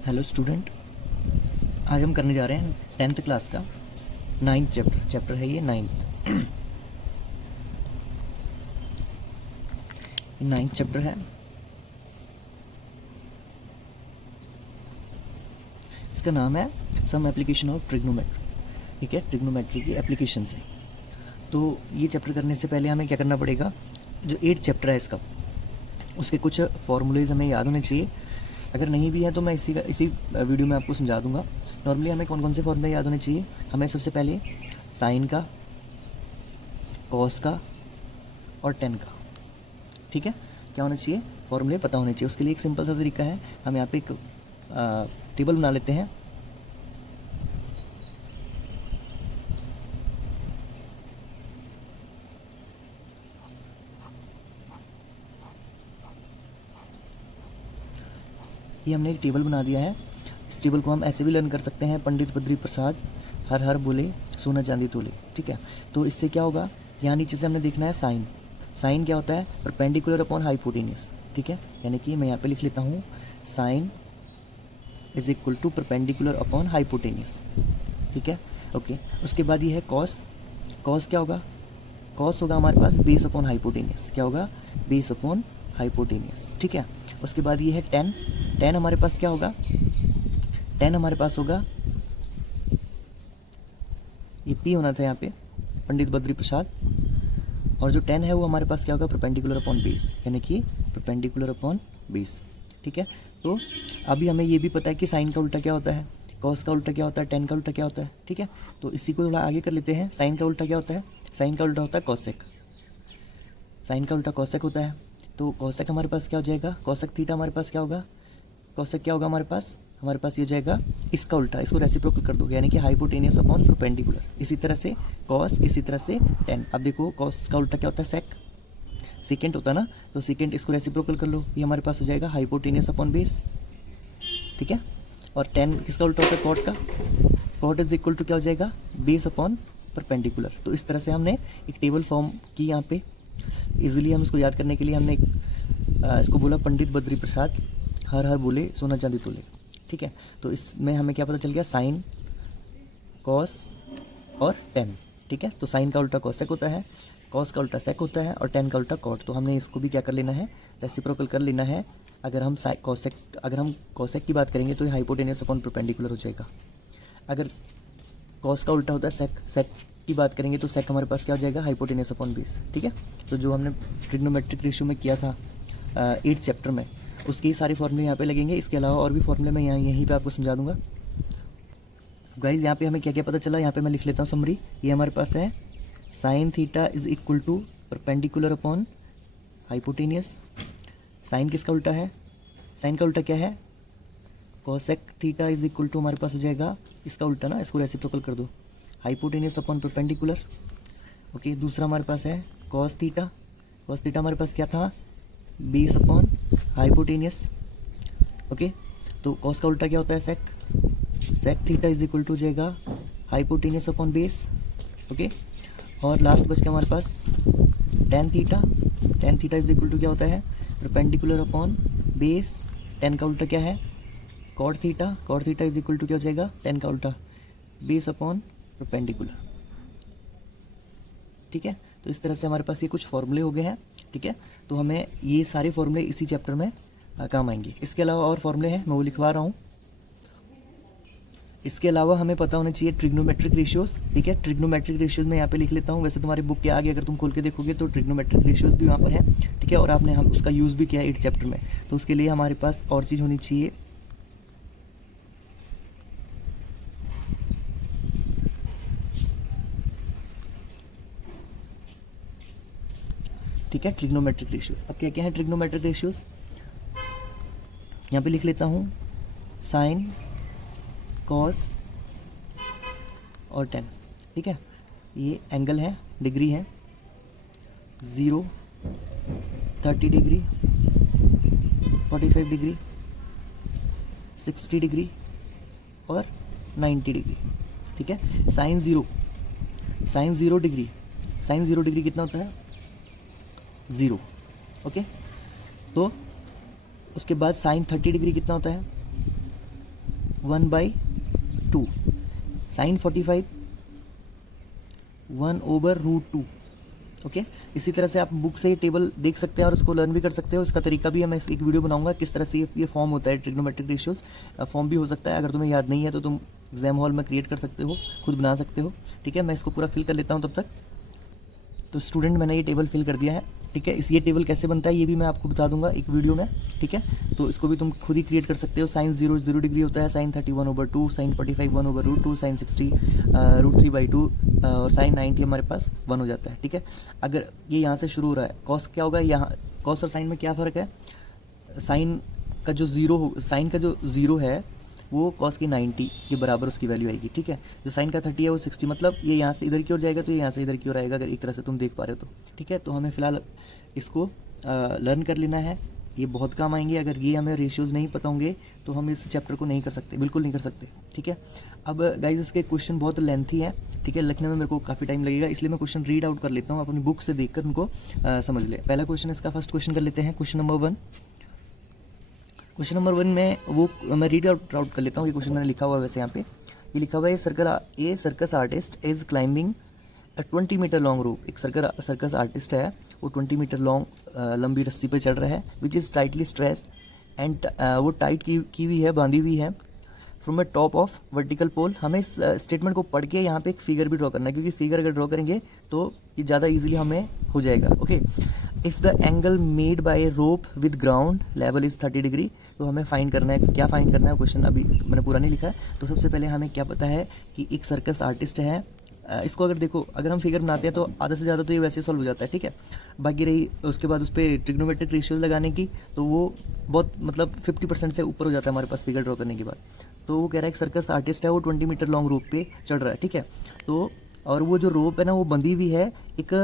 Hello student, आज हम करने जा रहे हैं 10th क्लास का 9th चैप्टर है ये 9th 9th चैप्टर है। इसका नाम है सम एप्लीकेशन ऑफ ट्रिग्नोमेट्री। ठीक है, ट्रिग्नोमेट्री की एप्लीकेशन है। तो ये चैप्टर करने से पहले हमें क्या करना पड़ेगा, जो 8th चैप्टर है इसका, उसके कुछ फॉर्मूलेज हमें याद होने चाहिए। अगर नहीं भी है तो मैं इसी वीडियो में आपको समझा दूंगा। नॉर्मली हमें कौन कौन से फॉर्मूले याद होने चाहिए। हमें सबसे पहले साइन का, कॉस का और टेन का, ठीक है, क्या होना चाहिए, फॉर्मूले पता होने चाहिए। उसके लिए एक सिंपल सा तरीका है, हम यहाँ पे एक टेबल बना लेते हैं। ये हमने एक टेबल बना दिया है। इस टेबल को हम ऐसे भी लर्न कर सकते हैं, पंडित बद्री प्रसाद हर हर बोले सोना चांदी तोले। ठीक है, तो इससे क्या होगा, यहाँ नीचे से हमने देखना है साइन। साइन क्या होता है, परपेंडिकुलर अपॉन हाइपोटेनियस। ठीक है, यानी कि मैं यहाँ पे लिख लेता हूँ sine is equal to perpendicular upon hypotenuse. ठीक है, ओके। उसके बाद ये है कॉस। कॉस क्या होगा, कॉस होगा हमारे पास बेस अपॉन हाइपोटेनियस। क्या होगा, बेस अपॉन हाइपोटेनियस। ठीक है, उसके बाद ये है टेन। टेन हमारे पास क्या होगा, टेन हमारे पास होगा, ये पी होना था यहाँ पे, पंडित बद्री प्रसाद। और जो टेन है वो हमारे पास क्या होगा, परपेंडिकुलर अपॉन बेस, यानी कि परपेंडिकुलर अपॉन बेस। ठीक है, तो अभी हमें ये भी पता है कि साइन का उल्टा क्या होता है, कॉस का उल्टा क्या होता है, टेन का उल्टा क्या होता है। ठीक है, तो इसी को थोड़ा आगे कर लेते हैं। साइन का उल्टा क्या होता है, साइन का उल्टा होता है कॉसेक। साइन का उल्टा कॉसेक होता है। तो कॉसेक हमारे पास क्या हो जाएगा, कॉसेक थीटा हमारे पास क्या होगा, कॉसेक क्या होगा हमारे पास ये जाएगा इसका उल्टा, इसको रेसिप्रोकल कर दोगे, यानी कि हाइपोटेनियस अपॉन परपेंडिकुलर। इसी तरह से कॉस, इसी तरह से टेन। अब देखो कॉस का उल्टा क्या होता है, सेक, सेकेंड होता है ना, तो सेकेंड इसको रेसिप्रोकल कर लो, ये हमारे पास हो जाएगा हाइपोटेनियस अपॉन बेस। ठीक है, और टेन किसका उल्टा होता है, कॉट का। कॉट इज इक्वल टू क्या हो जाएगा, बेस अपॉन परपेंडिकुलर। तो इस तरह से हमने एक टेबल फॉर्म की यहाँ पे। इजीली हम इसको याद करने के लिए हमने इसको बोला पंडित बद्री प्रसाद हर हर बोले सोना चांदी तोले। ठीक है, तो इसमें हमें क्या पता चल गया, साइन, कॉस और टेन। ठीक है, तो साइन का उल्टा कॉसेक होता है, कॉस का उल्टा सेक होता है और टेन का उल्टा कॉट। तो हमने इसको भी क्या कर लेना है, रेसिप्रोकल कर लेना है। अगर हम कॉसेक की बात करेंगे तो ये हाइपोटेनियस अपॉन परपेंडिकुलर हो जाएगा। अगर कॉस का उल्टा होता है सेक, सेक की बात करेंगे तो सेक हमारे पास क्या हो जाएगा, हाइपोटेनियस अपॉन बेस। ठीक है, तो जो हमने ट्रिग्नोमेट्रिक रेशियो में किया था 8th चैप्टर में, उसके ही सारे फॉर्मूले यहाँ पे लगेंगे। इसके अलावा और भी फॉर्मूले मैं यहीं पे आपको समझा दूंगा। गाइज यहाँ पे हमें क्या क्या पता चला, यहाँ पे मैं लिख लेता हूँ समरी। ये हमारे पास है sine theta is equal to perpendicular upon hypotenuse. Sine किसका उल्टा है, साइन का उल्टा क्या है, cosec theta is equal to हमारे पास हो जाएगा इसका उल्टा ना, इसको रेसिप्रोकल कर दो, हाइपोटेनियस अपॉन परपेंडिकुलर। ओके, दूसरा हमारे पास है कॉस थीटा। कॉस थीटा हमारे पास क्या था, बेस अपॉन हाइपोटेनियस। ओके, तो कॉस का उल्टा क्या होता है, sec. Sec theta is equal to जाएगा हाइपोटेनियस अपॉन बेस। ओके, और लास्ट बच गया हमारे पास tan theta. Tan theta is equal to क्या होता है, परपेंडिकुलर अपॉन बेस। टेन का उल्टा क्या है, cot theta. Cot theta is equal to क्या हो जाएगा, टेन का उल्टा बेस अपॉन परपेंडिकुलर। ठीक है, तो इस तरह से हमारे पास ये कुछ फॉर्मूले हो गए हैं। ठीक है, तो हमें ये सारे फॉर्मूले इसी चैप्टर में काम आएंगे। इसके अलावा और फॉर्मूले हैं, मैं वो लिखवा रहा हूँ। इसके अलावा हमें पता होना चाहिए ट्रिग्नोमेट्रिक रेशियोज। ठीक है, ट्रिग्नोमेट्रिक रेशियोज में यहाँ पे लिख लेता हूँ। वैसे तुम्हारी बुक के आगे अगर तुम खोल के देखोगे तो ट्रिग्नोमेट्रिक रेशियोज भी वहाँ पर है। ठीक है, और आपने हम उसका यूज़ भी किया है 8th चैप्टर में। तो उसके लिए हमारे पास और चीज़ होनी चाहिए, ठीक है, ट्रिग्नोमेट्रिक रेशियोज। अब क्या क्या है ट्रिग्नोमेट्रिक रेशियोज, यहाँ पे लिख लेता हूँ साइन, कॉस और टेन। ठीक है, ये एंगल है, डिग्री है, 0, 30 डिग्री, 45 डिग्री, 60 डिग्री और 90 डिग्री। ठीक है, साइन 0 डिग्री, साइन 0 डिग्री कितना होता है, 0। ओके, तो उसके बाद साइन 30 डिग्री कितना होता है, 1/2, साइन 45 1/√2। ओके, इसी तरह से आप बुक से ये टेबल देख सकते हैं और उसको लर्न भी कर सकते हो। इसका तरीका भी मैं एक वीडियो बनाऊंगा किस तरह से ये फॉर्म होता है, ट्रिग्नोमेट्रिक रेशियोज फॉर्म भी हो सकता है। अगर तुम्हें याद नहीं है तो तुम एग्जाम हॉल में क्रिएट कर सकते हो, खुद बना सकते हो। ठीक है, मैं इसको पूरा फिल कर लेता हूँ तब तक। तो स्टूडेंट मैंने ये टेबल फिल कर दिया है। ठीक है, ये टेबल कैसे बनता है ये भी मैं आपको बता दूंगा एक वीडियो में। ठीक है, तो इसको भी तुम खुद ही क्रिएट कर सकते हो। साइन 0 डिग्री होता है, साइन 31/2, साइन 45 1/√2, साइन 60 √3/2 और साइन 90 हमारे पास 1 हो जाता है। ठीक है, अगर ये यहाँ से शुरू हो रहा है, कॉस क्या होगा, यहाँ कॉस और साइन में क्या फ़र्क है, साइन का जो ज़ीरो है वो कॉस की 90 के बराबर उसकी वैल्यू आएगी। ठीक है, जो साइन का 30 है वो 60, मतलब ये यहाँ से इधर की ओर जाएगा तो ये यहाँ से इधर की ओर आएगा, अगर एक तरह से तुम देख पा रहे हो तो। ठीक है, तो हमें फ़िलहाल इसको लर्न कर लेना है, ये बहुत काम आएंगे। अगर ये हमें रेशियोज़ नहीं पता होंगे तो हम इस चैप्टर को नहीं कर सकते, बिल्कुल नहीं कर सकते। ठीक है, अब गाइज इसके क्वेश्चन बहुत लेंथी है। ठीक है, लिखने में मेरे को काफ़ी टाइम लगेगा, इसलिए मैं क्वेश्चन रीड आउट कर लेता हूँ, अपनी बुक से देखकर उनको समझ ले। पहला क्वेश्चन इसका फर्स्ट क्वेश्चन कर लेते हैं, क्वेश्चन नंबर 1। क्वेश्चन नंबर 1 में वो मैं रीड आउट कर लेता हूँ। ये क्वेश्चन मैंने लिखा हुआ है वैसे यहाँ पे, ये लिखा हुआ है a circus artist is climbing 20 metre long rope. एक सर्कस आर्टिस्ट है, वो 20 मीटर लॉन्ग लंबी रस्सी पर चढ़ रहा है, which is tightly stressed and वो टाइट की हुई है, बांधी हुई है, from a top of vertical pole. हमें इस स्टेटमेंट को पढ़ के यहाँ पे एक फिगर भी ड्रॉ करना है, क्योंकि फिगर अगर ड्रॉ करेंगे तो ये ज़्यादा इजीली हमें हो जाएगा। Okay, if the angle made by rope with ground level is 30 degree. तो हमें फाइंड करना है, क्या फाइंड करना है, क्वेश्चन अभी मैंने पूरा नहीं लिखा है। तो सबसे पहले हमें क्या पता है कि एक सर्कस आर्टिस्ट है, इसको अगर देखो, अगर हम फिगर बनाते हैं तो आधा से ज़्यादा तो ये वैसे सॉल्व हो जाता है। ठीक है, बाकी रही उसके बाद उस पर ट्रिग्नोमेट्रिक रेशियोज लगाने की, तो वो बहुत मतलब 50% से ऊपर हो जाता है हमारे पास फिगर ड्रॉ करने के बाद। तो वो कह रहा है एक सर्कस आर्टिस्ट है, वो 20 मीटर लॉन्ग रोप पे चढ़ रहा है। ठीक है, तो और वो जो रोप है ना वो बंधी हुई है एक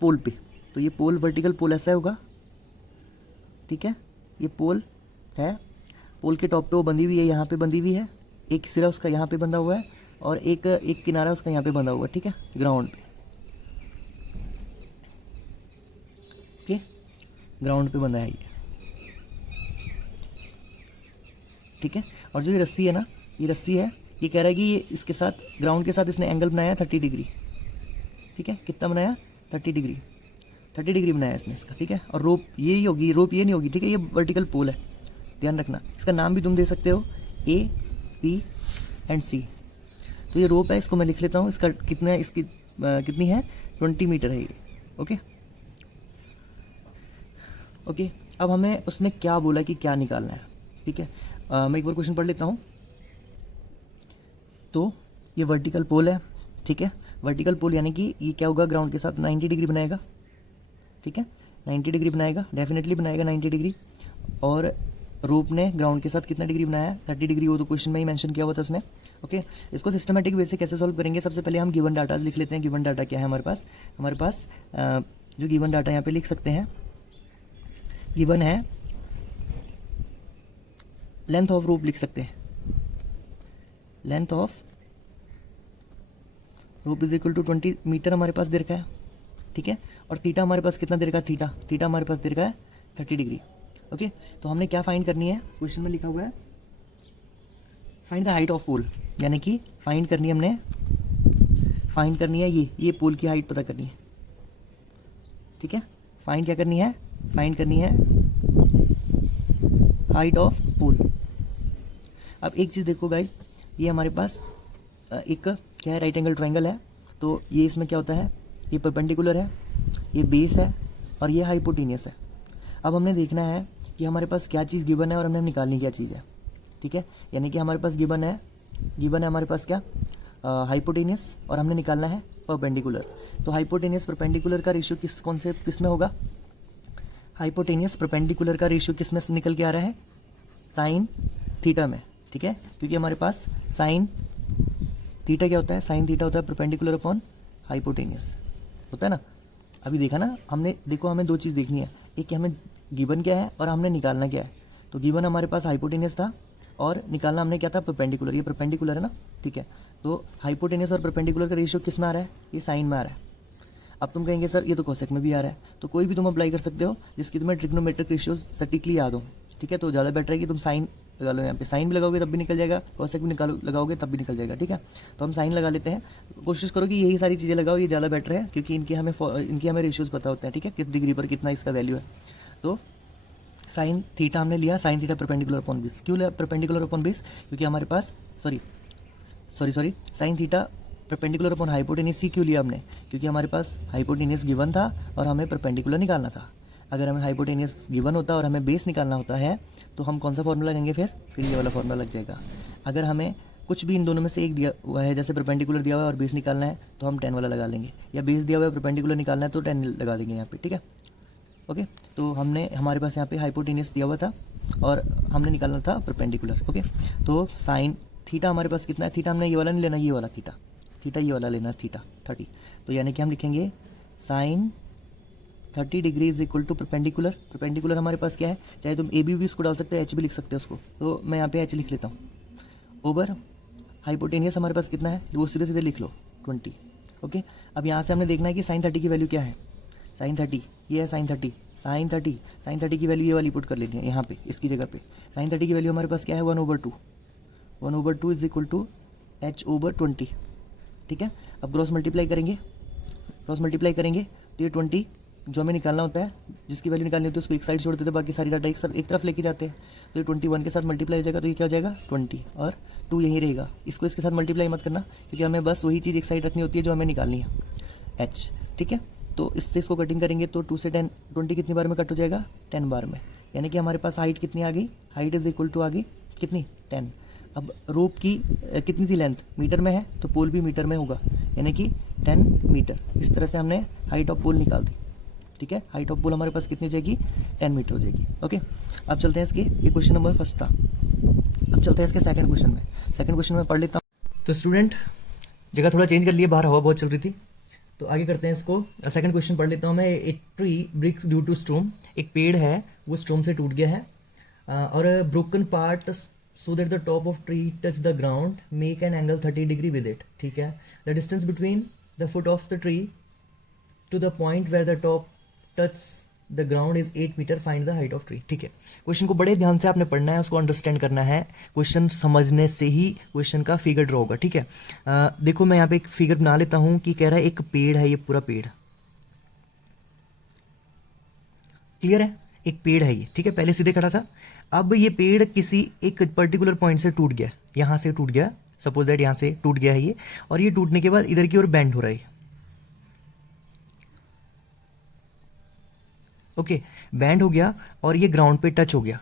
पोल पे। तो ये पोल वर्टिकल पोल ऐसा होगा। ठीक है, ये पोल है, पोल के टॉप पे वो बंधी हुई है, यहाँ पे बंधी हुई है, एक सिरा उसका यहाँ पे बंधा हुआ है और एक किनारा उसका यहाँ पे बंधा हुआ है। ठीक है, ग्राउंड पे, ओके, ग्राउंड पे बंधा है ये। ठीक है, और जो ये रस्सी है ना, ये रस्सी है, ये कह रहा है कि ये इसके साथ ग्राउंड के साथ इसने एंगल बनाया 30 डिग्री। ठीक है, कितना बनाया, 30 डिग्री बनाया इसने इसका। ठीक है, और रोप ये ही होगी, रोप ये नहीं होगी। ठीक है, ये वर्टिकल पोल है, ध्यान रखना। इसका नाम भी तुम दे सकते हो, A, B एंड C। तो ये रोप है, इसको मैं लिख लेता हूँ। इसका कितना है, इसकी कितनी है, 20 मीटर है ये। ओके ओके, अब हमें उसने क्या बोला कि क्या निकालना है। ठीक है, मैं एक बार क्वेश्चन पढ़ लेता हूँ। तो ये वर्टिकल पोल है। ठीक है, वर्टिकल पोल यानी कि ये क्या होगा, ग्राउंड के साथ 90 डिग्री बनाएगा। ठीक है, 90 डिग्री बनाएगा, डेफिनेटली बनाएगा 90 डिग्री। और रोप ने ग्राउंड के साथ कितना डिग्री बनाया, 30 डिग्री। वो तो क्वेश्चन में ही मेंशन किया हुआ था उसने। ओके, इसको सिस्टमेटिक वे से कैसे सॉल्व करेंगे, सबसे पहले हम गिवन डाटाज लिख लेते हैं। गिवन डाटा क्या है हमारे पास जो गिवन डाटा यहाँ पे लिख सकते हैं, गिवन है लेंथ ऑफ रोप लिख सकते हैं। Length of rope is equal to 20 metre हमारे पास दे रखा है। ठीक है, और थीटा हमारे पास कितना दे रखा है, थीटा हमारे पास दे रखा है 30 डिग्री। ओके, तो हमने क्या फाइंड करनी है, क्वेश्चन में लिखा हुआ है फाइंड द हाइट ऑफ पोल, यानी कि फाइंड करनी है ये पोल की हाइट पता करनी है। ठीक है, फाइंड करनी है हाइट ऑफ पोल। अब एक चीज़ देखो गाइज, ये हमारे पास एक क्या है, राइट एंगल ट्रायंगल है। तो ये इसमें क्या होता है, ये परपेंडिकुलर है, ये बेस है और ये हाइपोटेनियस है। अब हमने देखना है कि हमारे पास क्या चीज़ गिवन है और हमने निकालनी क्या चीज़ है। ठीक है, यानी कि हमारे पास गिवन है हमारे पास क्या, हाइपोटेनियस, और हमने निकालना है परपेंडिकुलर। तो हाइपोटेनियस परपेंडिकुलर का रेशियो किस में होगा, हाइपोटेनियस परपेंडिकुलर का रेशियो किस में निकल के आ रहा है, साइन थीटा में। ठीक है, क्योंकि हमारे पास साइन थीटा क्या होता है, साइन थीटा होता है परपेंडिकुलर अपॉन हाइपोटेनियस, होता है ना। अभी देखा ना हमने, देखो हमें दो चीज़ देखनी है, एक हमें गिवन क्या है और हमने निकालना क्या है। तो गिवन हमारे पास हाइपोटेनियस था और निकालना हमने क्या था, परपेंडिकुलर। ये परपेंडिकुलर है ना। ठीक है, तो हाइपोटेनियस और परपेंडिकुलर का रेशियो किस में आ रहा है, ये साइन में आ रहा है। अब तुम कहेंगे सर ये तो कोसेक में भी आ रहा है, तो कोई भी तुम अप्लाई कर सकते हो जिसकी तुम्हें ट्रिग्नोमेट्रिक रेशियोज सटीकली याद हो। ठीक है, तो ज़्यादा बेटर है कि तुम साइन लगा लो यहाँ पे, साइन भी लगाओगे तब भी निकल जाएगा, कॉसेक भी लगाओगे तब भी निकल जाएगा, ठीक है। तो हम साइन लगा लेते हैं, कोशिश करो कि यही सारी चीज़ें लगाओ, ये ज़्यादा बेटर है क्योंकि इनके हमें रेशियोज़ पता होते हैं, ठीक है, किस डिग्री पर कितना इसका वैल्यू है। तो साइन थीटा हमने लिया, sine theta perpendicular upon base. क्यों लिया परपेंडिकुलर अपॉन बेस? क्योंकि हमारे पास sorry sine theta perpendicular upon hypotenuse सी क्यों लिया हमने? क्योंकि हमारे पास हाइपोटेनियस गिवन था और हमें परपेंडिकुलर निकालना था। अगर हमें हाइपोटेनियस गिवन होता और हमें बेस निकालना होता है तो हम कौन सा फॉर्मूला लेंगे? फिर ये वाला फॉर्मूला लग जाएगा। अगर हमें कुछ भी इन दोनों में से एक दिया हुआ है, जैसे परपेंडिकुलर दिया हुआ है और बेस निकालना है तो हम 10 वाला लगा लेंगे, या बेस दिया हुआ है परपेंडिकुलर निकालना है तो 10 लगा देंगे यहाँ पे, ठीक है। ओके, तो हमारे पास यहाँ पे हाइपोटेनियस दिया हुआ था और हमने निकालना था परपेंडिकुलर। ओके, तो साइन थीटा हमारे पास कितना है? थीटा हमने ये वाला नहीं लेना, ये वाला थीटा ये वाला लेना, थीटा 30। तो यानी कि हम लिखेंगे sine 30 degree is equal to perpendicular हमारे पास क्या है? चाहे तुम ए बी भी इसको डाल सकते हो, एच भी लिख सकते हो उसको, तो मैं यहाँ पे एच लिख लेता हूँ। ओवर हाइपोटेनियस हमारे पास कितना है वो सीधे सीधे लिख लो 20। ओके, अब यहाँ से हमने देखना है कि साइन 30 की वैल्यू क्या है। साइन 30 ये है, साइन 30 की वैल्यू ये वाली पुट कर लेनी है यहाँ पे, इसकी जगह पे। साइन 30 की वैल्यू हमारे पास क्या है? 1/2 इज इक्वल टू h/20, ठीक है। अब क्रॉस मल्टीप्लाई करेंगे तो ये 20 जो हमें निकालना होता है, जिसकी वैल्यू निकालनी होती है उसको एक साइड छोड़ देते हैं, बाकी सारी डाटा एक तरफ लेके जाते हैं। तो ये 21 के साथ मल्टीप्लाई हो जाएगा, तो ये क्या हो जाएगा 20 और 2 यहीं रहेगा। इसको इसके साथ मल्टीप्लाई मत करना क्योंकि हमें बस वही चीज़ एक साइड रखनी होती है जो हमें निकालनी है, h, ठीक है। तो इससे इसको कटिंग करेंगे तो 2 से 10 20 कितनी बार में कट हो जाएगा? 10 बार में। यानी कि हमारे पास हाइट कितनी आ गई? हाइट इज इक्वल टू आ गई कितनी? 10। अब रोप की कितनी थी लेंथ? मीटर में है तो पोल भी मीटर में होगा, यानी कि 10 मीटर। इस तरह से हमने हाइट ऑफ पोल निकाल दी, ठीक है। हाइट ऑफ पोल हमारे पास कितनी हो जाएगी? 10 मीटर हो जाएगी। ओके, अब चलते हैं इसके, ये क्वेश्चन नंबर फर्स्ट था। अब चलते हैं इसके सेकंड क्वेश्चन में पढ़ लेता हूँ। तो स्टूडेंट जगह थोड़ा चेंज कर लिए, बाहर हवा बहुत चल रही थी, तो आगे करते हैं इसको। सेकंड क्वेश्चन पढ़ लेता हूँ मैं। A tree breaks due to storm, एक पेड़ है वो स्टॉर्म से टूट गया है और broken part so that the top of tree touch the ground, make an angle 30 degree with it, ठीक है। The distance between the foot of the tree to the point where the top touch the ground is 8 metre, find the height of tree, ठीक है। Question को बड़े ध्यान से आपने पढ़ना है, उसको अंडरस्टैंड करना है। क्वेश्चन समझने से ही क्वेश्चन का फिगर ड्रॉ होगा, ठीक है। देखो मैं यहाँ पे एक फिगर बना लेता हूँ कि कह रहा है एक पेड़ है, ये पूरा पेड़ क्लियर है, एक पेड़ है ये, ठीक है। पहले सीधे खड़ा था, अब ये पेड़ किसी एक पर्टिकुलर पॉइंट से टूट गया, यहाँ से टूट गया, सपोज दैट यहाँ से टूट गया है ये, और ये टूटने के बाद इधर की ओर बेंड हो रहा है। ओके, बैंड हो गया और ये ग्राउंड पे टच हो गया,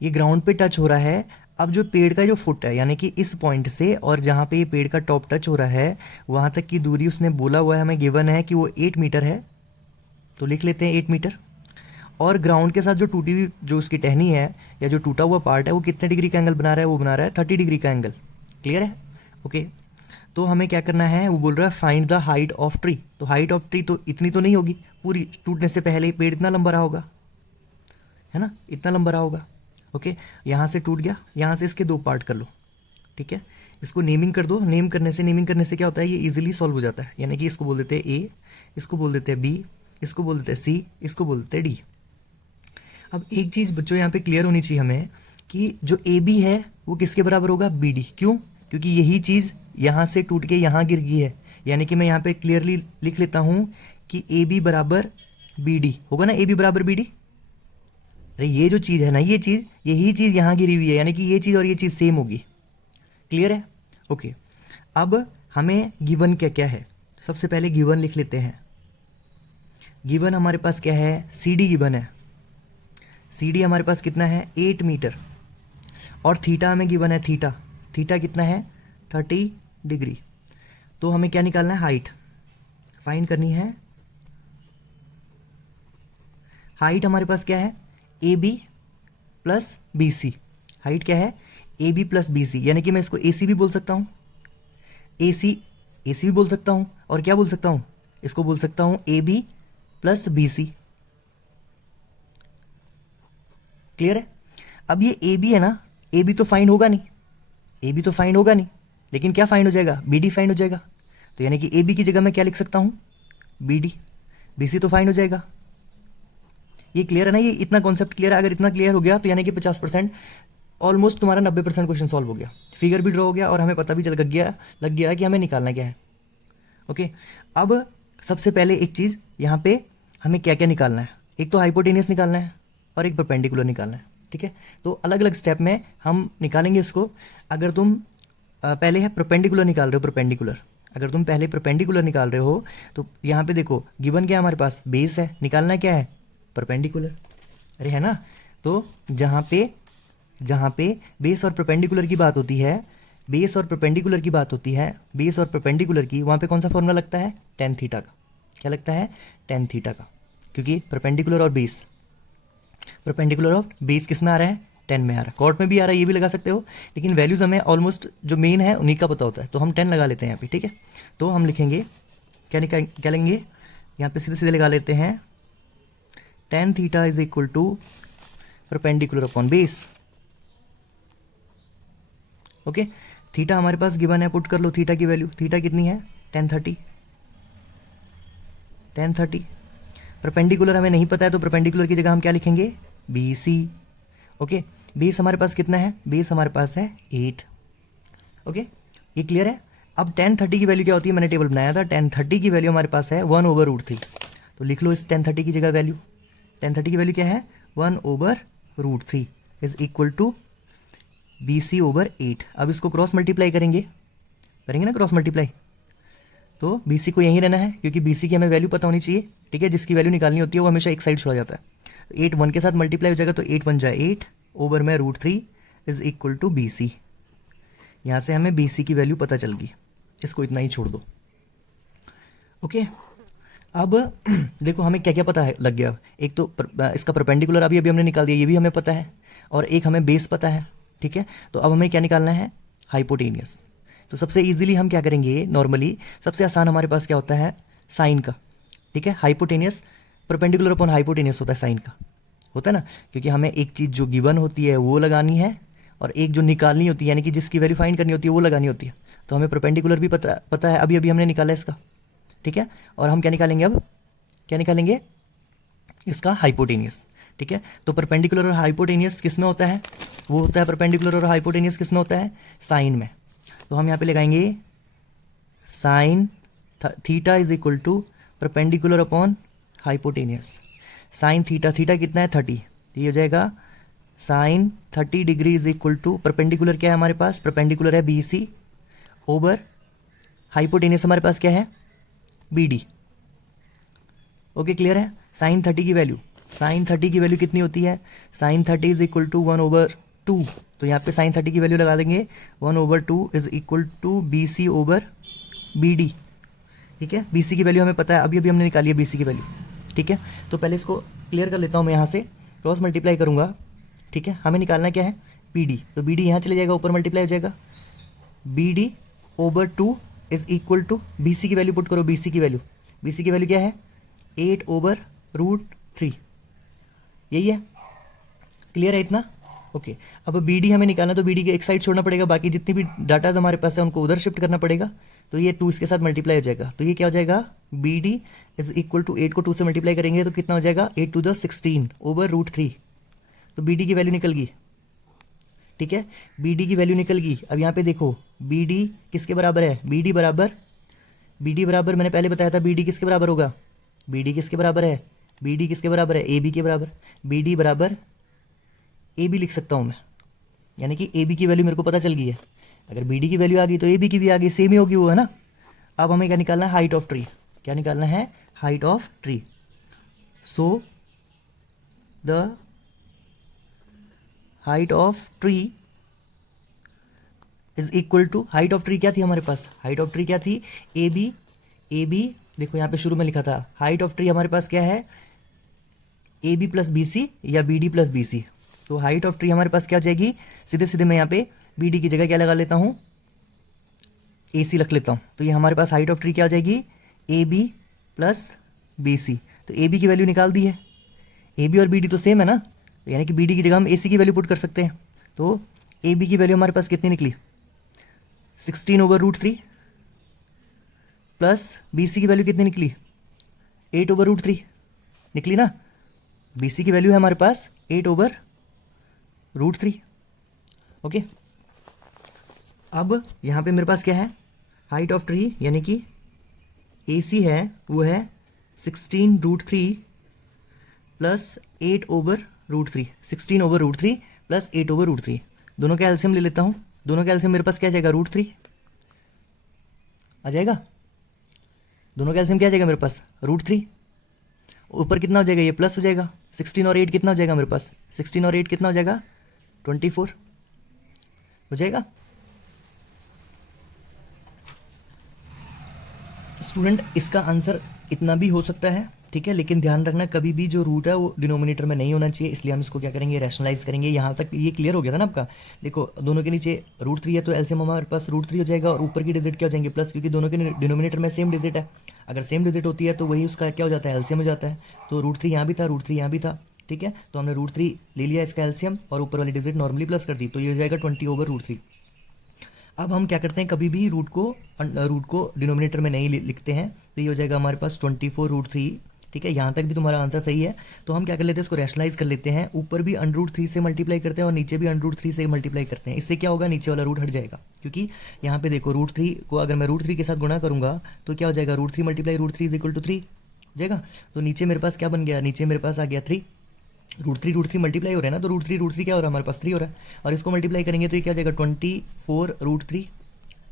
ये ग्राउंड पे टच हो रहा है। अब जो पेड़ का जो फुट है, यानी कि इस पॉइंट से और जहाँ पे ये पेड़ का टॉप टच हो रहा है वहाँ तक की दूरी उसने बोला हुआ है, हमें गिवन है कि वो 8 मीटर है, तो लिख लेते हैं 8 मीटर। और ग्राउंड के साथ जो टूटी हुई जो उसकी टहनी है या जो टूटा हुआ पार्ट है वो कितने डिग्री का एंगल बना रहा है? वो बना रहा है 30 डिग्री का एंगल, क्लियर है। ओके, तो हमें क्या करना है? वो बोल रहा है find the height of tree. तो हाइट ऑफ ट्री तो इतनी तो नहीं होगी, पूरी टूटने से पहले पेड़ इतना लंबा रहा होगा, है ना, इतना लंबा रहा होगा। ओके, यहाँ से टूट गया, यहाँ से इसके 2 पार्ट कर लो, ठीक है। इसको नेमिंग कर दो, नेमिंग करने से क्या होता है, ये इजीली सॉल्व हो जाता है। यानी कि इसको बोल देते हैं ए, इसको बोल देते हैं बी, इसको बोल देते हैं सी, इसको बोल देते हैं डी। अब एक चीज़ बच्चों यहाँ पे क्लियर होनी चाहिए हमें कि जो ए बी है वो किसके बराबर होगा? B D. क्यों? क्योंकि यही चीज़ यहाँ से टूट के यहाँ गिर गई है, यानी कि मैं यहाँ पे क्लियरली लिख लेता हूँ कि ए बी बराबर बी डी होगा ना, ए बी बराबर बी डी। अरे ये जो चीज़ है ना, ये चीज़, यही चीज़ यहाँ गिरी हुई है, यानी कि ये चीज़ और ये चीज़ सेम होगी, क्लियर है। ओके, अब हमें गिवन क्या क्या है, सबसे पहले गिवन लिख लेते हैं। गिवन हमारे पास क्या है? सी डी गिवन है। सी डी हमारे पास कितना है? 8 मीटर। और थीटा हमें गिवन है, थीटा कितना है? 30 डिग्री। तो हमें क्या निकालना है? हाइट फाइंड करनी है। हाइट हमारे पास क्या है? A B plus B C. Height क्या है? A B plus B C, यानी कि मैं इसको ए सी भी बोल सकता हूँ, ए सी भी बोल सकता हूँ, और क्या बोल सकता हूँ? इसको बोल सकता हूँ A B plus B C, clear है। अब ये ए बी है ना, ए बी तो फाइंड होगा नहीं, लेकिन क्या फाइंड हो जाएगा? बी डी फाइंड हो जाएगा। तो यानी कि ए बी की जगह मैं क्या लिख सकता हूँ? B D. बी सी तो फाइंड हो जाएगा। ये क्लियर है ना, ये इतना कॉन्सेप्ट क्लियर है। अगर इतना क्लियर हो गया तो यानी कि 50% ऑलमोस्ट तुम्हारा 90% क्वेश्चन सॉल्व हो गया, फिगर भी ड्रॉ हो गया और हमें पता भी लग गया कि हमें निकालना क्या है। ओके, अब सबसे पहले एक चीज़ यहाँ पे हमें क्या क्या निकालना है, एक तो हाइपोटेनियस निकालना है और एक परपेंडिकुलर निकालना है। ठीक है, तो अलग अलग स्टेप में हम निकालेंगे इसको। अगर तुम पहले है परपेंडिकुलर निकाल रहे हो, परपेंडिकुलर अगर तुम पहले परपेंडिकुलर निकाल रहे हो तो यहाँ पे देखो गिवन क्या है हमारे पास, बेस है, निकालना क्या है, परपेंडिकुलर। अरे है ना, तो जहाँ पे बेस और परपेंडिकुलर की बात होती है, बेस और परपेंडिकुलर की बात होती है, बेस और परपेंडिकुलर की, वहाँ पे कौन सा फॉर्मूला लगता है, टेन थीटा का। क्या लगता है, टेन थीटा का, क्योंकि परपेंडिकुलर और बेस, परपेंडिकुलर और बेस किस में आ रहा है, 10 में आ रहा है। कॉर्ड में भी आ रहा है, ये भी लगा सकते हो, लेकिन वैल्यूज हमें ऑलमोस्ट जो मेन है उन्हीं का पता होता है, तो हम 10 लगा लेते हैं यहाँ पे। ठीक है, तो हम लिखेंगे क्या लेंगे, यहाँ पे सीधे सीधे लगा लेते हैं, tan theta is equal to perpendicular upon base. Okay, theta हमारे पास गिवन है, पुट कर लो थीटा की वैल्यू, थीटा कितनी है, 1030। परपेंडिकुलर हमें नहीं पता है, तो परपेंडिकुलर की जगह हम क्या लिखेंगे, बी सी। ओके, बेस हमारे पास कितना है, बेस हमारे पास है 8। ओके, ये क्लियर है। अब 1030 की वैल्यू क्या होती है, मैंने टेबल बनाया था, 1030 की वैल्यू हमारे पास है 1/√3। तो लिख लो इस 1030 की जगह वैल्यू, 1030 की वैल्यू क्या है, 1/√3 इज इक्वल टू BC/8। अब इसको क्रॉस मल्टीप्लाई करेंगे ना, क्रॉस मल्टीप्लाई, तो BC को यहीं रहना है, क्योंकि BC की हमें वैल्यू पता होनी चाहिए। ठीक है, जिसकी वैल्यू निकालनी होती है वो हमेशा एक साइड छोड़ा जाता है। तो 8 1 के साथ मल्टीप्लाई हो जाएगा, तो 8 1 जाए 8 ओवर में √3 इज इक्वल टू BC। यहाँ से हमें BC की वैल्यू पता चल गई, इसको इतना ही छोड़ दो। ओके, अब देखो हमें क्या क्या पता है लग गया, एक तो इसका परपेंडिकुलर अभी हमने निकाल दिया, ये भी हमें पता है, और एक हमें बेस पता है। ठीक है, तो अब हमें क्या निकालना है, हाइपोटेनियस। तो सबसे इजीली हम क्या करेंगे, नॉर्मली सबसे आसान हमारे पास क्या होता है, साइन का। ठीक है, हाइपोटेनियस परपेंडिकुलर अपॉन हाइपोटेनियस होता है साइन का, होता है ना, क्योंकि हमें एक चीज़ जो गिवन होती है वो लगानी है, और एक जो निकालनी होती है यानी कि जिसकी वैल्यू फाइंड करनी होती है वो लगानी होती है। तो हमें परपेंडिकुलर भी पता है, अभी हमने निकाला इसका। ठीक है, और हम क्या निकालेंगे, अब क्या निकालेंगे, इसका हाइपोटेनियस। ठीक है, तो परपेंडिकुलर और हाइपोटेनियस किस में होता है, वो होता है परपेंडिकुलर और हाइपोटेनियस किस में होता है, साइन में। तो हम यहाँ पे लगाएंगे sine theta is equal to perpendicular upon hypotenuse. Sine theta, theta कितना है 30, ये हो जाएगा sine 30 degree is equal to, perpendicular क्या है हमारे पास, परपेंडिकुलर है BC ओवर हाइपोटेनियस हमारे पास क्या है, BD। ओके, क्लियर है। साइन 30 की वैल्यू, साइन 30 की वैल्यू कितनी होती है, साइन 30 इज इक्वल टू 1/2। तो यहाँ पे साइन 30 की वैल्यू लगा देंगे, 1/2 is equal to BC over BD। ठीक है, BC की वैल्यू हमें पता है, अभी हमने निकाली है BC की वैल्यू। ठीक है, तो पहले इसको क्लियर कर लेता हूँ मैं, यहाँ से क्रॉस मल्टीप्लाई करूँगा। ठीक है, हमें निकालना क्या है, BD, तो BD यहाँ चले जाएगा, ऊपर मल्टीप्लाई हो जाएगा, BD/2 is equal to, BC की वैल्यू पुट करो, BC की वैल्यू क्या है, 8/√3। यही है, क्लियर है इतना। ओके, अब BD हमें निकालना, तो BD के एक साइड छोड़ना पड़ेगा, बाकी जितनी भी डाटाज हमारे पास है उनको उधर शिफ्ट करना पड़ेगा। तो ये 2 इसके साथ मल्टीप्लाई हो जाएगा, तो ये क्या हो जाएगा, BD इज इक्वल टू 8 को 2 से मल्टीप्लाई करेंगे तो कितना हो जाएगा, 8 to the 16 ओवर √3। तो BD की वैल्यू निकल गई। ठीक है, BD की वैल्यू निकल गई। अब यहाँ पे देखो BD किसके बराबर है, BD बराबर मैंने पहले बताया था, BD किसके बराबर होगा, BD किसके बराबर है, BD किसके बराबर है, AB के बराबर। BD बराबर AB लिख सकता हूँ मैं, यानी कि AB की वैल्यू मेरे को पता चल गई है। अगर BD की वैल्यू आ गई तो AB की भी आ गई, सेम ही होगी वो, है ना। अब हमें क्या निकालना है, हाइट ऑफ ट्री। क्या निकालना है, height of tree. So the height of tree is equal to, height of tree क्या थी हमारे पास, हाइट ऑफ ट्री क्या थी, AB देखो यहाँ पे शुरू में लिखा था, हाइट ऑफ ट्री हमारे पास क्या है, AB प्लस BC या BD प्लस BC। तो हाइट ऑफ ट्री हमारे पास क्या हो जाएगी, सीधे सीधे मैं यहाँ पे BD की जगह क्या लगा लेता हूँ, AC रख लेता हूँ। तो ये हमारे पास हाइट ऑफ ट्री क्या हो जाएगी, AB प्लस BC। तो AB की वैल्यू निकाल दी है, AB और BD तो सेम है ना, यानी कि BD की जगह हम AC की वैल्यू पुट कर सकते हैं। तो AB की वैल्यू हमारे पास कितनी निकली, 16/√3 प्लस BC की वैल्यू कितनी निकली, 8/√3 निकली ना। BC की वैल्यू है हमारे पास 8/√3। ओके, अब यहाँ पे मेरे पास क्या है, हाइट ऑफ ट्री यानी कि AC है वो है 16√3 प्लस 8/√3, 16/√3 प्लस 8/√3। दोनों का एलसीएम ले लेता हूँ, दोनों का एलसीएम मेरे पास क्या आ जाएगा, √3 आ जाएगा। दोनों का एलसीएम क्या आ जाएगा मेरे पास, √3। ऊपर कितना हो जाएगा, ये प्लस हो जाएगा, 16 और 8 कितना हो जाएगा मेरे पास, 16 और 8 कितना हो जाएगा, 24 हो जाएगा। स्टूडेंट इसका आंसर इतना भी हो सकता है, ठीक है, लेकिन ध्यान रखना कभी भी जो रूट है वो डिनोमिनेटर में नहीं होना चाहिए, इसलिए हम इसको क्या करेंगे, रैशनलाइज करेंगे। यहाँ तक ये क्लियर हो गया था ना आपका। देखो दोनों के नीचे √3 है तो एलसीएम हमारे पास √3 हो जाएगा, और ऊपर की डिजिट क्या हो जाएंगे, प्लस, क्योंकि दोनों के डिनोमिनेटर में सेम डिजिट है। अगर सेम डिजिट होती है तो वही उसका क्या हो जाता है, एलसीएम हो जाता है। तो √3 यहाँ भी था, √3 यहाँ भी था, ठीक है, तो हमने √3 ले लिया इसका एलसीएम और ऊपर वाली डिजिट नॉर्मली प्लस कर दी, तो ये हो जाएगा 20/√3। अब हम क्या करते हैं, कभी भी रूट को डिनोमिनेटर में नहीं लिखते हैं, तो ये हो जाएगा हमारे पास 24√3, ठीक है। यहाँ तक भी तुम्हारा आंसर सही है। तो हम क्या कर लेते हैं, इसको रैशनलाइज कर लेते हैं, ऊपर भी √3 से मल्टीप्लाई करते हैं और नीचे भी √3 से मल्टीप्लाई करते हैं। इससे क्या होगा, नीचे वाला रूट हट जाएगा, क्योंकि यहाँ पे देखो √3 को अगर मैं √3 के साथ गुणा करूंगा तो क्या हो जाएगा, √3 मल्टीप्लाई √3 = 3 हो जाएगा। तो नीचे मेरे पास क्या बन गया, नीचे मेरे पास आ गया 3, √3 मल्टीप्लाई हो रहा है ना, तो √3 क्या हो रहा है हमारे पास, 3 हो रहा है, और इसको मल्टीप्लाई करेंगे तो ये क्या हो जाएगा, 24√3,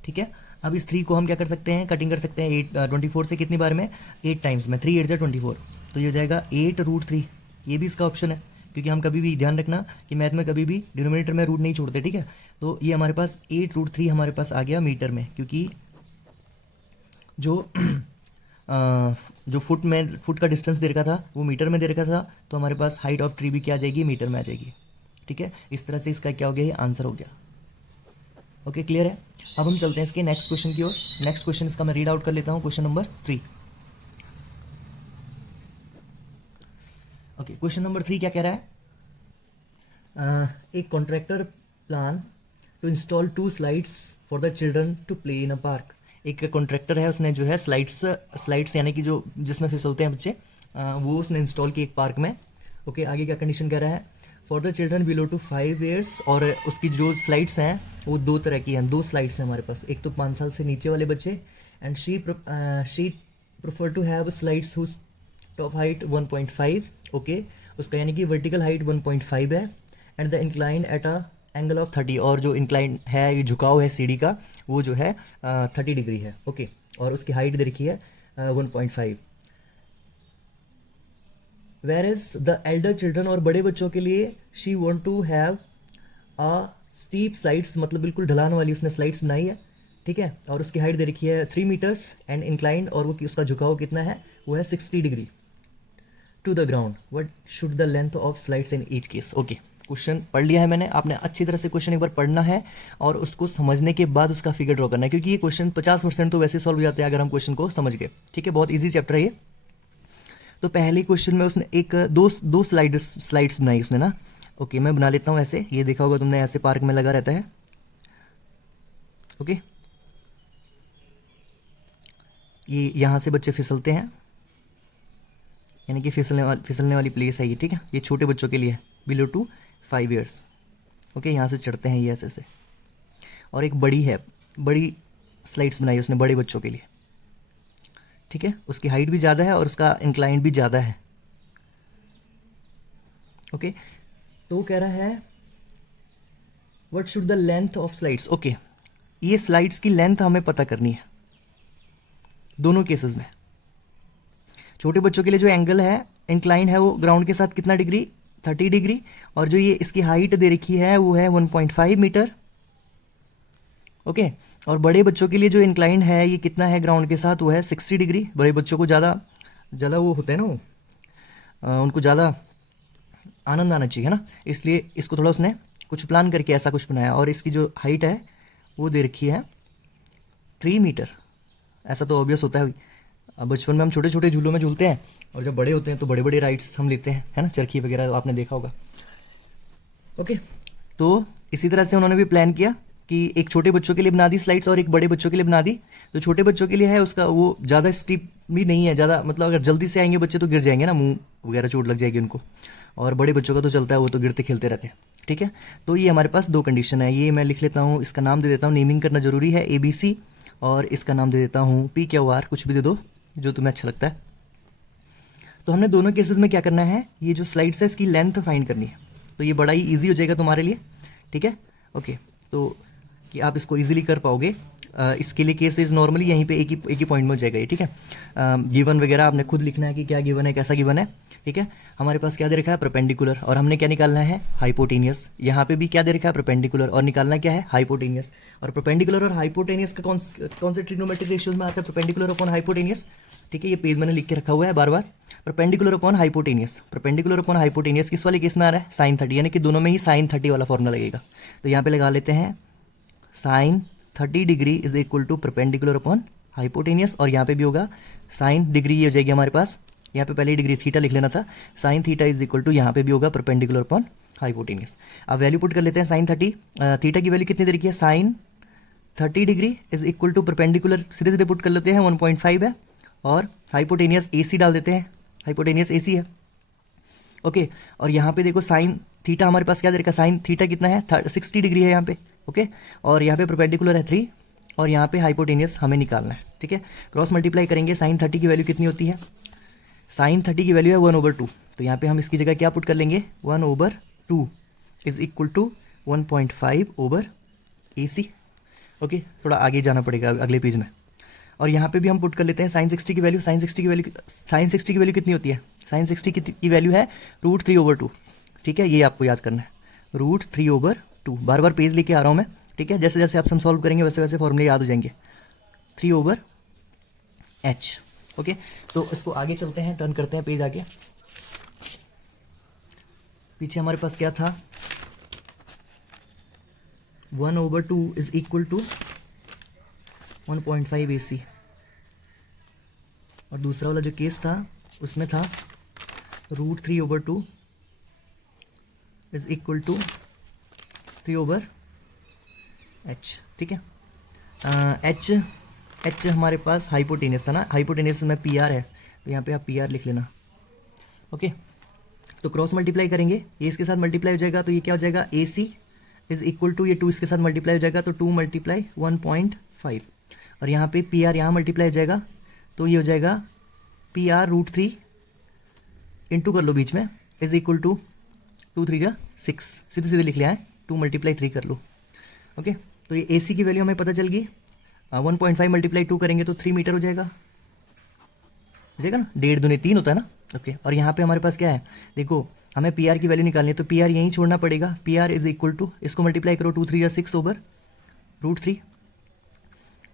ठीक है। अब इस 3 को हम क्या कर सकते हैं, कटिंग कर सकते हैं, 24 से कितनी बार में, 8 टाइम्स में, 3 8 जा 24, तो ये हो जाएगा 8√3। ये भी इसका ऑप्शन है, क्योंकि हम कभी भी ध्यान रखना कि मैथ में कभी भी डिनोमिनेटर में रूट नहीं छोड़ते, ठीक है। तो ये हमारे पास 8√3 हमारे पास आ गया मीटर में, क्योंकि जो फुट का डिस्टेंस दे रखा था वो मीटर में दे रखा था, तो हमारे पास हाइट ऑफ ट्री भी क्या आ जाएगी, मीटर में आ जाएगी, ठीक है। इस तरह से इसका क्या हो गया, ये आंसर हो गया। ओके, क्लियर है। अब हम चलते हैं इसके नेक्स्ट क्वेश्चन की ओर। नेक्स्ट क्वेश्चन इसका मैं रीड आउट कर लेता हूँ, question number 3। Okay, question number 3 क्या कह रहा है, एक contractor plan to install 2 slides for the children to play in a park. एक कॉन्ट्रैक्टर है, उसने जो है स्लाइड्स यानी कि जो जिसमें फिसलते हैं बच्चे, वो उसने इंस्टॉल की एक पार्क में। ओके, आगे क्या कंडीशन कह रहा है, for the children below to 5 years, और उसकी जो स्लाइड्स हैं वो 2 तरह की हैं, 2 स्लाइड्स हैं हमारे पास। एक तो 5 साल से नीचे वाले बच्चे, and she prefer to have slides whose top height 1.5, okay, उसका यानी कि वर्टिकल हाइट 1.5 है, and the incline at a angle of 30, और जो इंक्लाइन है, ये झुकाव है सीढ़ी का, वो जो है 30 डिग्री है, ओके, और उसकी हाइट दे रखी है 1.5। Where is the elder children, और बड़े बच्चों के लिए she want to have a steep slides, मतलब बिल्कुल ढलान वाली उसने स्लाइड्स बनाई है, ठीक है, और उसकी हाइट दे रखी है 3 मीटर्स एंड इंक्लाइंड, और वो उसका झुकाव कितना है, वो है 60 degree to the ground. What should the length of slides in each case. Okay, question पढ़ लिया है मैंने, आपने अच्छी तरह से क्वेश्चन एक बार पढ़ना है और उसको समझने के बाद उसका फिगर ड्रॉ करना है, क्योंकि ये क्वेश्चन 50% तो वैसे सॉल्व हो जाते हैं अगर हम क्वेश्चन को समझ गए, ठीक है। बहुत ईजी चैप्टर है ये। तो पहले क्वेश्चन में उसने दो स्लाइड्स बनाई उसने ना। ओके, मैं बना लेता हूँ ऐसे, ये देखा होगा तुमने, ऐसे पार्क में लगा रहता है, ओके, ये यहाँ से बच्चे फिसलते हैं, यानी कि फिसलने वाली प्लेस है ये, ठीक है। ये छोटे बच्चों के लिए है, बिलो टू 5 ईयर्स, ओके, यहाँ से चढ़ते हैं ये ऐसे। और एक बड़ी स्लाइड्स बनाई उसने बड़े बच्चों के लिए, ठीक है, उसकी हाइट भी ज़्यादा है और उसका इंक्लाइन भी ज़्यादा है, ओके। तो कह रहा है what should the length of slides. Okay, ये स्लाइड्स की लेंथ हमें पता करनी है दोनों केसेस में। छोटे बच्चों के लिए जो एंगल है, इंक्लाइन है, वो ग्राउंड के साथ कितना डिग्री, 30 डिग्री, और जो ये इसकी हाइट दे रखी है वो है 1.5 मीटर, ओके। और बड़े बच्चों के लिए जो इंक्लाइन है ये कितना है ग्राउंड के साथ, वो है 60 डिग्री। बड़े बच्चों को ज़्यादा वो होता है ना, वो उनको ज़्यादा आनंद आना चाहिए, है ना, इसलिए इसको थोड़ा उसने कुछ प्लान करके ऐसा कुछ बनाया। और इसकी जो हाइट है वो दे रखी है 3 मीटर। ऐसा तो ऑब्वियस होता है, अब बचपन में हम छोटे छोटे झूलों में झूलते हैं, और जब बड़े होते हैं तो बड़े बड़े राइड्स हम लेते हैं, है ना, चरखी वगैरह आपने देखा होगा, ओके। तो इसी तरह से उन्होंने भी प्लान किया कि एक छोटे बच्चों के लिए बना दी स्लाइड्स और एक बड़े बच्चों के लिए बना दी। तो छोटे बच्चों के लिए है उसका वो ज़्यादा स्टीप भी नहीं है, ज़्यादा मतलब अगर जल्दी से आएंगे बच्चे तो गिर जाएंगे ना, मुंह वगैरह चोट लग जाएगी उनको। और बड़े बच्चों का तो चलता है, वो तो गिरते खेलते रहते हैं, ठीक है। तो ये हमारे पास दो कंडीशन है, ये मैं लिख लेता हूँ, इसका नाम दे देता हूँ, नेमिंग करना जरूरी है, ABC, और इसका नाम दे देता हूँ PQR, कुछ भी दे दो जो तुम्हें अच्छा लगता है। तो हमने दोनों केसेस में क्या करना है, ये जो स्लाइड्स है इसकी लेंथ फाइंड करनी है, तो ये बड़ा ही ईजी हो जाएगा तुम्हारे लिए, ठीक है। ओके, तो कि आप इसको ईजिली कर पाओगे, इसके लिए केसेस नॉर्मली यहीं पे एक ही पॉइंट में हो जाएगा ये, ठीक है। गिवन वगैरह आपने खुद लिखना है कि क्या गिवन है, कैसा गिवन है, ठीक है। हमारे पास क्या दे रखा है, परपेंडिकुलर, और हमने क्या निकालना है, हाइपोटेनियस। यहाँ पे भी क्या दे रखा है, परपेंडिकुलर, और निकालना क्या है, हाइपोटेनियस। और परपेंडिकुलर और हाइपोटेनियस का कौन से ट्रिग्नोमेट्रिक रेशियोज में आता है, परपेंडिकुलर अपॉन हाइपोटेनियस, ठीक है। ये पेज मैंने लिख के रखा हुआ है बार बार, perpendicular upon hypotenuse, perpendicular upon hypotenuse किस वाले केस में आ रहा है, sin 30, यानी कि दोनों में ही sin 30 वाला फॉर्मूला लगेगा। तो यहाँ पे लगा लेते हैं sin 30 degree is equal to perpendicular upon hypotenuse, और यहाँ पे भी होगा sin डिग्री, ये हो जाएगी हमारे पास, यहाँ पे पहले डिग्री थीटा लिख लेना था, sin theta is equal to यहाँ पे भी होगा परपेंडिकुलर अपॉन हाइपोटेनियस। अब वैल्यू पुट कर लेते हैं, sin 30, थीटा की वैल्यू कितनी दे रखी है, sin 30 degree is equal to perpendicular, सीधे सीधे पुट कर लेते हैं 1.5 है, और हाइपोटेनियस AC डाल देते हैं, हाइपोटेनियस AC है, ओके। और यहाँ पे देखो साइन थीटा हमारे पास क्या दे रखा है, साइन थीटा कितना है, 60 डिग्री है यहाँ पे, ओके। और यहाँ पे परपेंडिकुलर है 3, और यहाँ पे हाइपोटेनियस हमें निकालना है, ठीक है। क्रॉस मल्टीप्लाई करेंगे, साइन 30 की वैल्यू कितनी होती है, साइन 30 की वैल्यू है 1/2, तो यहाँ पे हम इसकी जगह क्या पुट कर लेंगे, 1/2 is equal to 1.5 AC, okay. थोड़ा आगे जाना पड़ेगा अगले पेज में। और यहाँ पे भी हम पुट कर लेते हैं साइन 60 की वैल्यू, साइन 60 की वैल्यू कितनी होती है, साइन 60 की वैल्यू है √3/2, ठीक है। ये आपको याद करना है, √3/2, बार बार पेज लेके आ रहा हूँ मैं, ठीक है। जैसे जैसे आप सम सॉल्व करेंगे वैसे वैसे फॉर्मूले याद हो जाएंगे, 3/h, ओके। तो इसको आगे चलते हैं, टर्न करते हैं पेज आगे। पीछे हमारे पास क्या था, 1/2 इज इक्वल टू 1.5 AC, और दूसरा वाला जो केस था उसमें था √3/2 इज इक्वल टू 3/h, ठीक है। h हमारे पास हाइपोटेनियस था ना, हाइपोटेनियस में PR है, तो यहाँ पे आप PR लिख लेना, ओके। तो क्रॉस मल्टीप्लाई करेंगे, ये इसके साथ मल्टीप्लाई हो जाएगा, तो ये क्या हो जाएगा, AC इज इक्वल टू, ये 2 इसके साथ मल्टीप्लाई हो जाएगा, तो 2 × 1.5, और यहाँ पे PR यहाँ मल्टीप्लाई हो जाएगा, तो ये हो जाएगा PR √3 इंटू कर लो बीच में, इज इक्वल टू 2 3 जा 6, सीधे सीधे लिख लिया है, 2 × 3 कर लो, ओके। तो ये AC की वैल्यू हमें पता चल गई, 1.5 × 2 करेंगे तो 3 मीटर हो जाएगा ना, 1.5 दूनी 3 होता है ना, ओके। और यहाँ पे हमारे पास क्या है, देखो हमें PR की वैल्यू निकालनी है, तो PR यहीं छोड़ना पड़ेगा, PR इज इक्वल टू, इसको मल्टीप्लाई करो, 2 3 जा 6/√3,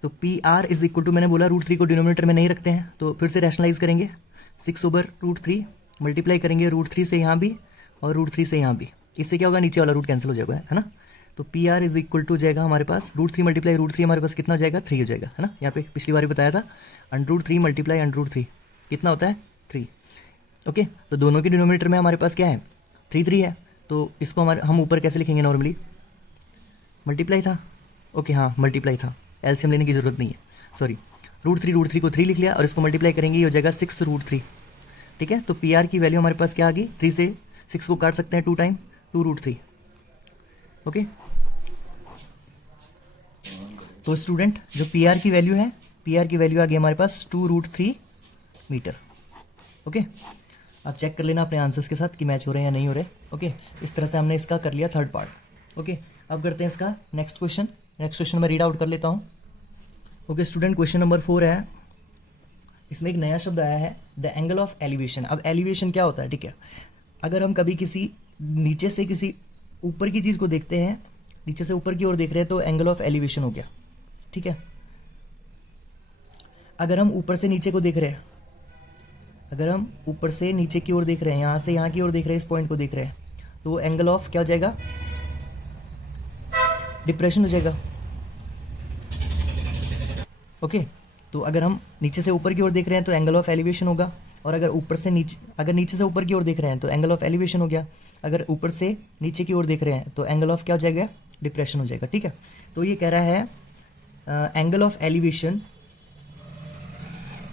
तो PR इज इक्वल टू, मैंने बोला √3 को डिनोमिनेटर में नहीं रखते हैं, तो फिर से रैशनलाइज करेंगे, 6/√3 मल्टीप्लाई करेंगे √3 से यहाँ भी और √3 से यहाँ भी, इससे क्या होगा, नीचे वाला रूट कैंसिल हो जाएगा, है ना। तो PR इज इक्वल टू जाएगा हमारे पास √3 मल्टीप्लाई √3, हमारे पास कितना हो जाएगा, 3 हो जाएगा, है ना। यहाँ पे पिछली बार बताया था, √3 मल्टीप्लाई √3 कितना होता है, 3, ओके। तो दोनों के डिनोमिनेटर में हमारे पास क्या है, 3 है, तो इसको हम ऊपर कैसे लिखेंगे, नॉर्मली मल्टीप्लाई था, ओके, हाँ मल्टीप्लाई था, एलसीएम लेने की जरूरत नहीं है, सॉरी, √3 को 3 लिख लिया, और इसको मल्टीप्लाई करेंगे, ये हो जाएगा 6√3, ठीक है। तो PR की वैल्यू हमारे पास क्या आ गई, 3 से 6 को काट सकते हैं 2 टाइम, 2√3, ओके। तो स्टूडेंट जो PR की वैल्यू है, PR की वैल्यू आ गई हमारे पास 2√3 मीटर, ओके। आप चेक कर लेना अपने आंसर्स के साथ कि मैच हो रहे हैं या नहीं हो रहे, ओके। इस तरह से हमने इसका कर लिया थर्ड पार्ट, ओके। अब करते हैं इसका नेक्स्ट क्वेश्चन मैं रीड आउट कर लेता हूँ, ओके स्टूडेंट। क्वेश्चन नंबर 4 है, इसमें एक नया शब्द आया है, द एंगल ऑफ एलिवेशन। अब एलिवेशन क्या होता है, ठीक है। अगर हम कभी किसी नीचे से किसी ऊपर की चीज़ को देखते हैं, नीचे से ऊपर की ओर देख रहे हैं, तो एंगल ऑफ एलिवेशन हो गया, ठीक है। अगर हम ऊपर से नीचे को देख रहे हैं, अगर हम ऊपर से नीचे की ओर देख रहे हैं, यहाँ से यहाँ की ओर देख रहे हैं, इस पॉइंट को देख रहे हैं, तो एंगल ऑफ क्या हो जाएगा, डिप्रेशन हो जाएगा, ओके। तो अगर हम नीचे से ऊपर की ओर देख रहे हैं तो एंगल ऑफ एलिवेशन होगा, और अगर नीचे से ऊपर की ओर देख रहे हैं तो एंगल ऑफ एलिवेशन हो गया, अगर ऊपर से नीचे की ओर देख रहे हैं तो एंगल ऑफ क्या हो जाएगा, डिप्रेशन हो जाएगा, ठीक है। तो ये कह रहा है angle of elevation,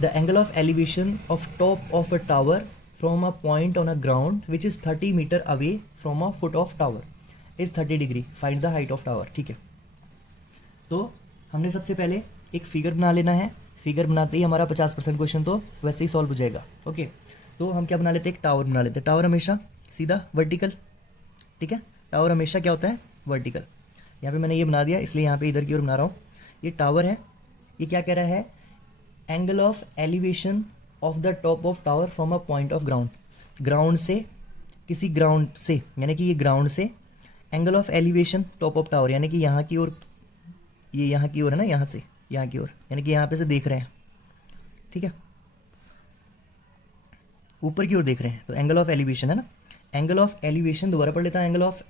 the angle of elevation of top of a tower from a point on a ground which is 30 metre away from a foot of tower is 30 degree, find the height of tower. ठीक है, तो हमने सबसे पहले एक figure बना लेना है। फिगर बनाते ही हमारा 50% क्वेश्चन तो वैसे ही सॉल्व हो जाएगा। ओके, तो हम क्या बना लेते हैं, एक टावर बना लेते हैं। टावर हमेशा सीधा वर्टिकल, ठीक है, टावर हमेशा क्या होता है, वर्टिकल। यहाँ पे मैंने ये बना दिया, इसलिए यहाँ पे इधर की ओर बना रहा हूँ। ये टावर है, ये क्या कह रहा है, angle of elevation of the top of tower from a point of ground, ground से, किसी ग्राउंड से, यानी कि ये ग्राउंड से angle of elevation top of tower, यानी कि यहाँ की ओर, ये यहाँ की ओर है ना, यहाँ से यहाँ की ओर, यानी कि यहाँ पे से देख रहे हैं, ठीक है, ऊपर की ओर देख रहे हैं, तो एंगल ऑफ एलिवेशन है ना, एंगल ऑफ एलिवेशन, दोबारा पढ़ लेता हूँ, angle of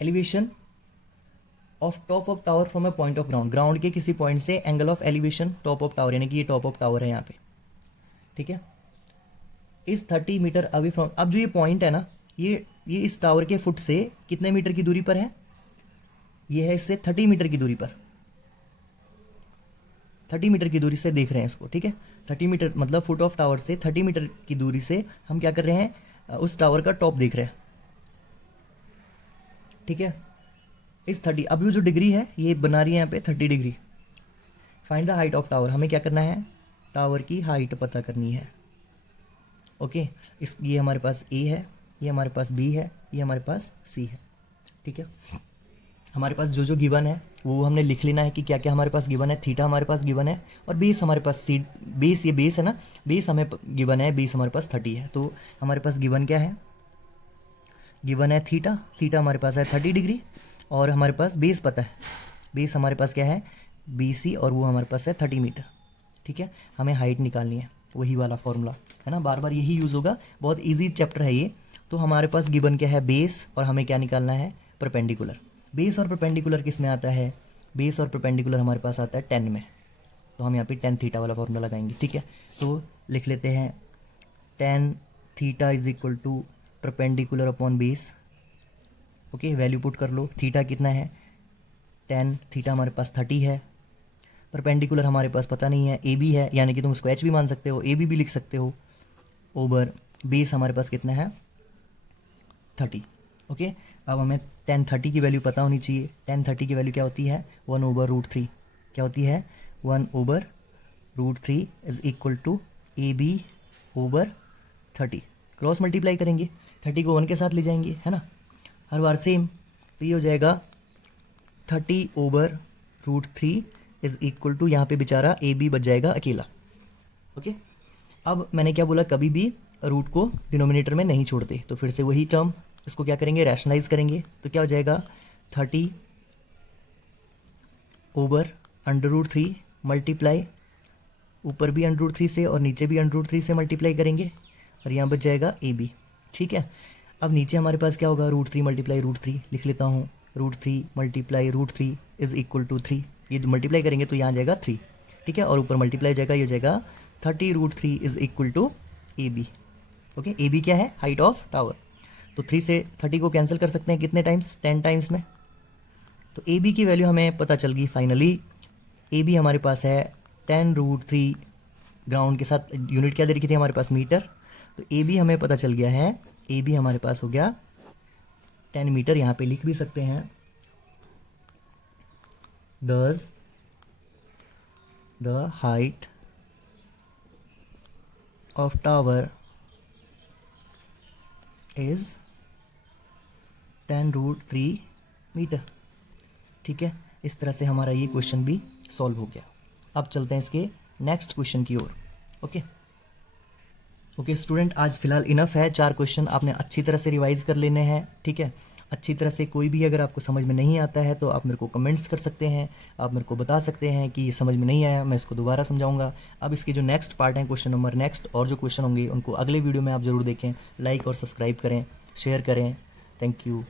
elevation of top of tower from A point of ground, ground के किसी पॉइंट से angle of elevation top of tower, यानी कि ये टॉप ऑफ टावर है यहाँ पे, ठीक है, इस 30 मीटर अवे फ्रॉम। अब जो ये पॉइंट है ना, ये इस टावर के फुट से कितने मीटर की दूरी पर है, ये है इससे 30 मीटर की दूरी पर, 30 मीटर की दूरी से देख रहे हैं इसको, ठीक है, 30 मीटर मतलब फुट ऑफ टावर से 30 मीटर की दूरी से हम क्या कर रहे हैं, उस टावर का टॉप देख रहे हैं, ठीक है, इस 30, अब ये जो डिग्री है ये बना रही है यहाँ पे 30 degree. Find the height of tower, हमें क्या करना है, टावर की हाइट पता करनी है। ओके, इस ये हमारे पास ए है, ये हमारे पास बी है, ये हमारे पास सी है, ठीक है, हमारे पास जो जो गिवन है वो हमने लिख लेना है कि क्या क्या हमारे पास गिवन है। थीटा हमारे पास गिवन है और बेस हमारे पास सी, बेस ये बेस है ना, बेस हमें गिवन है, बेस हमारे पास 30 है, तो हमारे पास गिवन क्या है, गिवन है थीटा, थीटा हमारे पास है 30 डिग्री, और हमारे पास बेस पता है, बेस हमारे पास क्या है BC, और वो हमारे पास है 30 मीटर, ठीक है, हमें हाइट निकालनी है, वही वाला फॉर्मूला है ना, बार बार यही यूज़ होगा, बहुत ईजी चैप्टर है ये। तो हमारे पास गिवन क्या है, बेस, और हमें क्या निकालना है, परपेंडिकुलर। बेस और परपेंडिकुलर किस में आता है, बेस और परपेंडिकुलर हमारे पास आता है 10 में, तो हम यहाँ पे 10 थीटा वाला फॉर्मूला लगाएंगे, ठीक है, तो लिख लेते हैं 10 theta is equal to perpendicular upon base. Okay, value put कर लो, थीटा कितना है 10, थीटा हमारे पास 30 है, परपेंडिकुलर हमारे पास पता नहीं है, AB है, यानी कि तुम उसको H भी मान सकते हो, AB भी लिख सकते हो, ओवर बेस हमारे पास कितना है 30। ओके, अब हमें 10 30 की वैल्यू पता होनी चाहिए। 10 30 की वैल्यू क्या होती है, 1/√3, क्या होती है 1/√3 is equal to AB/30। Cross multiply करेंगे, 30 को 1 के साथ ले जाएंगे, है ना, हर बार सेम, तो ये हो जाएगा 30/√3 इज इक्वल टू, यहाँ पे बेचारा AB बच जाएगा अकेला। ओके, अब मैंने क्या बोला, कभी भी रूट को डिनोमिनेटर में नहीं छोड़ते, तो फिर से वही टर्म, इसको क्या करेंगे, रैशनलाइज करेंगे, तो क्या हो जाएगा 30/√3 मल्टीप्लाई, ऊपर भी √3 से और नीचे भी √3 से मल्टीप्लाई करेंगे, और यहाँ बच जाएगा AB, ठीक है। अब नीचे हमारे पास क्या होगा, √3 मल्टीप्लाई √3 लिख लेता हूँ, √3 मल्टीप्लाई √3 इज इक्वल टू 3, ये मल्टीप्लाई करेंगे तो यहाँ जाएगा 3, ठीक है, और ऊपर मल्टीप्लाई जाएगा, ये जाएगा 30/√3 is equal to AB। Okay, AB क्या है, हाइट ऑफ टावर, तो 3 से 30 को कैंसिल कर सकते हैं कितने टाइम्स, 10 टाइम्स में, तो AB की वैल्यू हमें पता चल गई फाइनली। AB हमारे पास है 10√3, ग्राउंड के साथ यूनिट क्या दे रखी थी हमारे पास, मीटर, तो AB हमें पता चल गया है, AB हमारे पास हो गया 10 मीटर, यहाँ पे लिख भी सकते हैं, thus the height of tower is 10√3 metre, ठीक है। इस तरह से हमारा ये क्वेश्चन भी सॉल्व हो गया। अब चलते हैं इसके नेक्स्ट क्वेश्चन की ओर। ओके स्टूडेंट, आज फिलहाल इनफ है, 4 क्वेश्चन आपने अच्छी तरह से रिवाइज कर लेने हैं, ठीक है, अच्छी तरह से। कोई भी अगर आपको समझ में नहीं आता है तो आप मेरे को कमेंट्स कर सकते हैं, आप मेरे को बता सकते हैं कि ये समझ में नहीं आया, मैं इसको दोबारा समझाऊंगा। अब इसके जो नेक्स्ट पार्ट हैं, क्वेश्चन नंबर नेक्स्ट और जो क्वेश्चन होंगे उनको अगले वीडियो में आप ज़रूर देखें, लाइक और सब्सक्राइब करें, शेयर करें। Thank you.